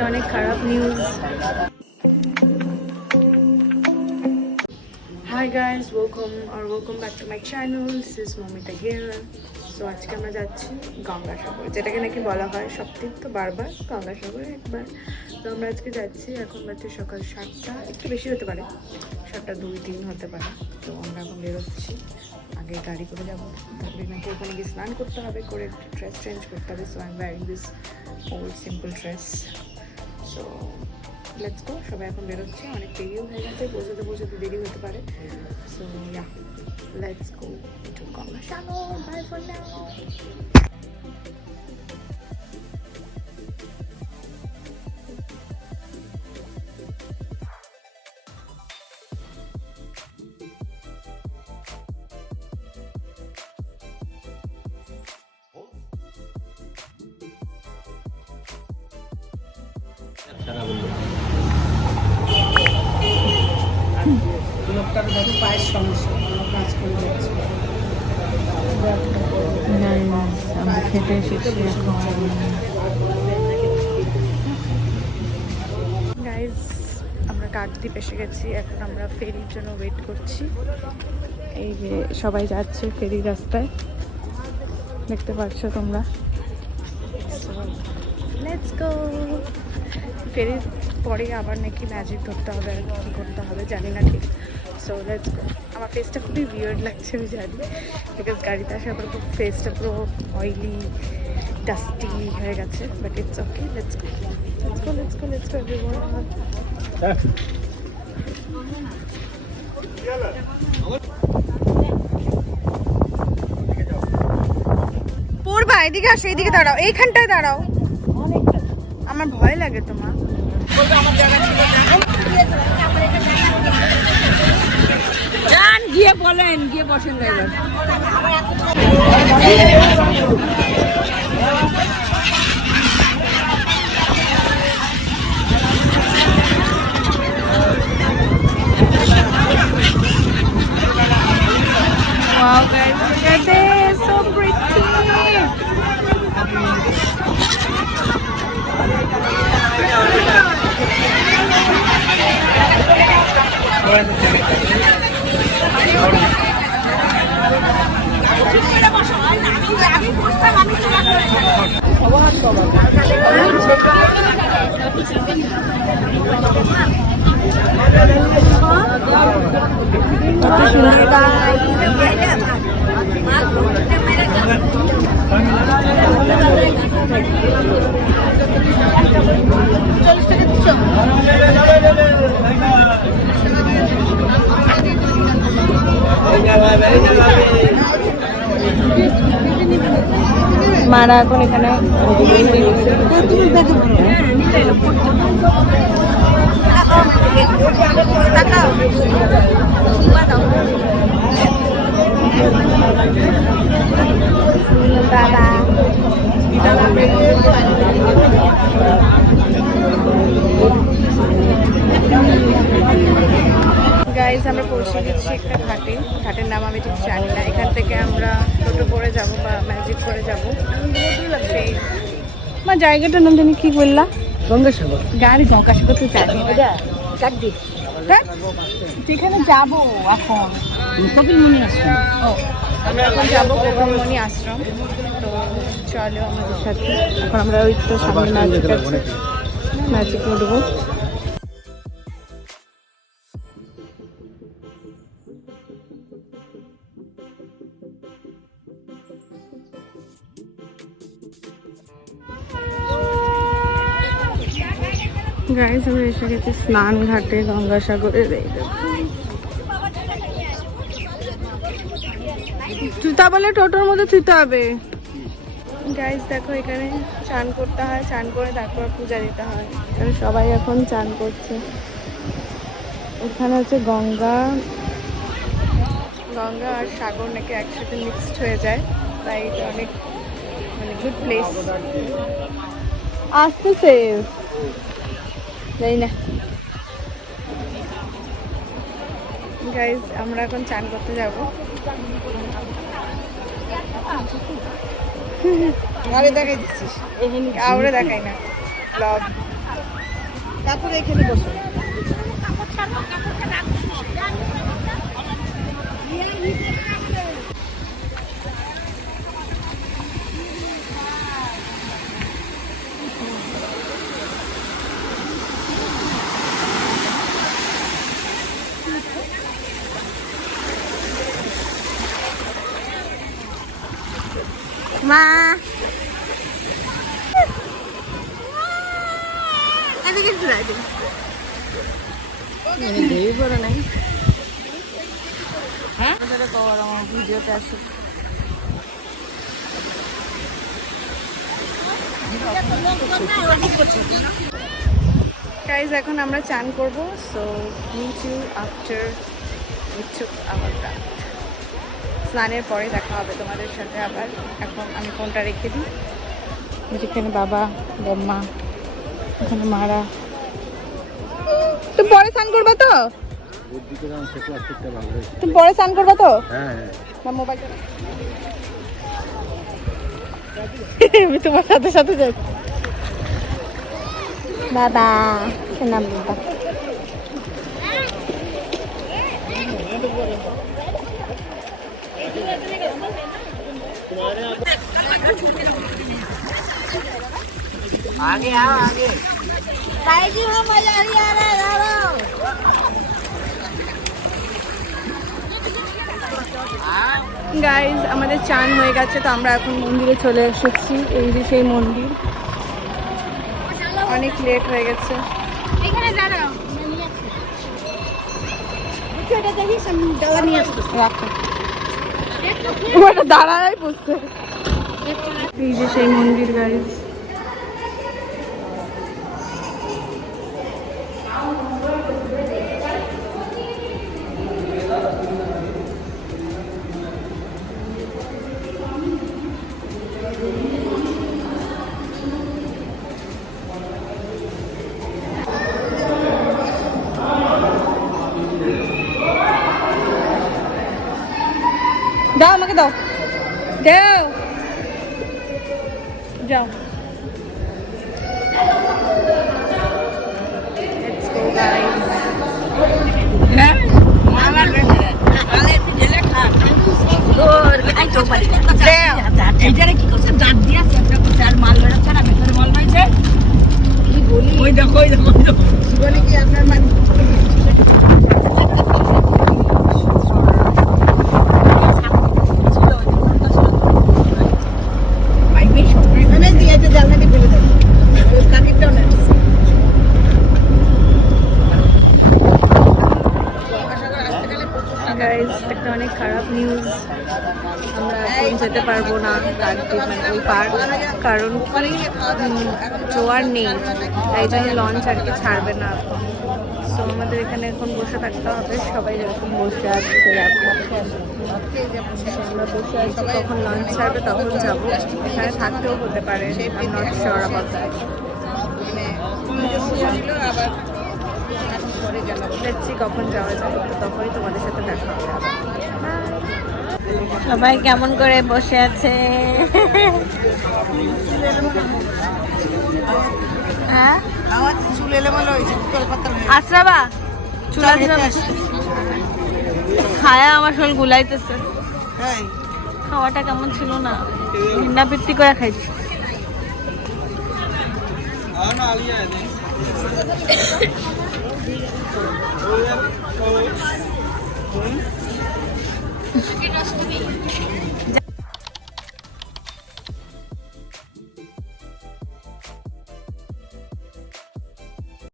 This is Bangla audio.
একটা অনেক খারাপ news. Hi guys, welcome back to my channel. This is Momita here. So আজকে আমরা যাচ্ছি গঙ্গাসাগর, যেটাকে নাকি বলা হয় সপ্তাহে তো বারবার, গঙ্গাসাগরে একবার। তো আমরা আজকে যাচ্ছি, এখন বাজে সকাল 7টা, একটু বেশি হতে পারে, 7টা 2-3 হতে পারে। তো আমরা এখন বেরোচ্ছি, আগে গাড়ি করে যাবো, তারপরে নাকি ওখানে গিয়ে স্নান করতে হবে, করে ড্রেস চেঞ্জ করতে হবে। So I am wearing this old simple dress. So let's go, সবাই এখন বেরোচ্ছে, অনেক দেরিও হয়ে গেছে, পৌঁছতে দেরি হতে পারে। So yeah, let's go to Gangasagar. Bye for now. লোকটার দেখো পায়ের সমস্যা, কাজ করে যাচ্ছে। আমরা খেতে এসেছি এখন। গাইজ, আমরা কাকদ্বীপ এসে গেছি, এখন আমরা ফেরির জন্য ওয়েট করছি। এই যে সবাই যাচ্ছে ফেরি রাস্তায়, দেখতে পাচ্ছ তোমরা। Let's go. ফেরির পরে আবার নাকি ম্যাজিক ধরতে হবে, আর কী করতে হবে জানি না ঠিক। সো লেটস গো। আমার ফেসটা খুবই উইয়ার্ড লাগছে, আমি জানি, বিকজ গাড়িতে আসার পর খুব ফেসটা পুরো অয়েলি ডাস্টি হয়ে গেছে, but it's okay. Let's go everyone. Purba, এদিকে আসো, এইদিকে দাঁড়াও, এইখানটায় দাঁড়াও, আমার ভয় লাগে তোমার। যান, গিয়ে বলেন, গিয়ে বসেন driver. Wow guys, look at this, so pretty. মারা এখন এখানে গাইজ, আমরা পৌঁছে গেছি একটা ঘাটের নাম আমি ঠিক জানি না। এখান থেকে আমরা টোটো করে যাব বা ম্যাজিক করে যাব। আমার জায়গাটার নাম জানি কি বললা? গঙ্গাসাগর। গাড়ি গঙ্গাসাগর তো জানি না। কাকদ্বীপ। যেখানে যাবো এখন কপিলমুনি আশ্রম। ও, আমরা এখন যাবো কপিলমুনি আশ্রম। তো চলো আমাদের সাথে। এখন আমরা ওই তো সামনে ম্যাজিক আছে, ম্যাজিক উঠবো। গাইজ, আমরা এসে গেছি স্নান ঘাটে গঙ্গাসাগরের। জুতা বলে টোটোর মধ্যে থুতে হবে। গাইজ দেখো, এখানে চান করতে হয়, চান করে তারপর পূজা দিতে হয়। এখানে সবাই এখন চান করছে। এখানে হচ্ছে গঙ্গা আর সাগর নাকি একসাথে মিক্সড হয়ে যায়, তাই এটা অনেক গুড প্লেস। আসতেছে যাই না। গাইজ, আমরা এখন চান করতে যাবো। আরে দেখাই দিচ্ছিস, আউরে দেখাই না ব্লগ। তারপরে এখানে বসো। মা এদিকে ঘুরাই দিন। মানে দেরি করে নাই। হ্যাঁ আমার ভিডিওতে আছে। গাইজ এখন আমরা চান করব, so meet you after our রাত। স্নানের পরে দেখা হবে তোমাদের সাথে আবার। এখন আমি ফোনটা রেখে দিই। যেখানে বাবা বম্মা, এখানে মারা। তুমি পরে স্নান করবা তো? তুমি পরে স্নান করবা তো? না মোবাইলটা আমি তোমার সাথে সাথে যাই। দাদা নাম দাদা। आगे आओ आगे। जी हम मजा नहीं आ रहा है গাইজ আমাদের চান হয়ে গেছে, তো আমরা এখন মন্দিরে চলে এসেছি। এই যে সেই মন্দির, অনেক লেট হয়ে গেছে। এখানে দাঁড়াও এটা দেখিস আমি ডালা নিয়ে আসছি রাখো, ওটা দাঁড়াই বুঝতে। এই যে সেই মন্দির গাইজ। দাও আমাকে দাও, দাও, যাও। Let's go guys. হ্যাঁ মালা রেখে আলে ঢেলে খা তোর আই তো পারি এইটারে কি করছে দাঁত দিয়া চেষ্টা করছে আর মাল বেরাচ্ছে না ভেতরে মাল নাইছে কি বলি ওই দেখো জীবনে কি আপনার মানে গাইজ একটা অনেক খারাপ নিউজ, আমরা এখন যেতে পারবো না কাকদ্বীপ, মানে ওই পার্ক, কারণ জোয়ার নেই, তাই জন্য লঞ্চ আর কি ছাড়বে না। তো আমাদের এখানে এখন বসে থাকতে হবে, সবাই যেরকম বসে আছে আমরা বসে আছি, কখন লঞ্চ ছাড়বে তখন যাবো। এখানে থাকতেও হতে পারে, নট শিওর অ্যাবাউট দ্যাট। দেখছি কখন যাওয়া যাবে, তো তখনই তোমাদের সাথে দেখা হবে। সবাই কেমন করে বসে আছে হ্যাঁ আমার চুল এলোমেলো হয়েছে কলকাতা আশ্রাবা চুলা খায়া আমার শরীর গুলাইতেছে। হ্যাঁ খাওয়াটা কেমন ছিল না, ভিন্না বৃত্তি করে খাইছি।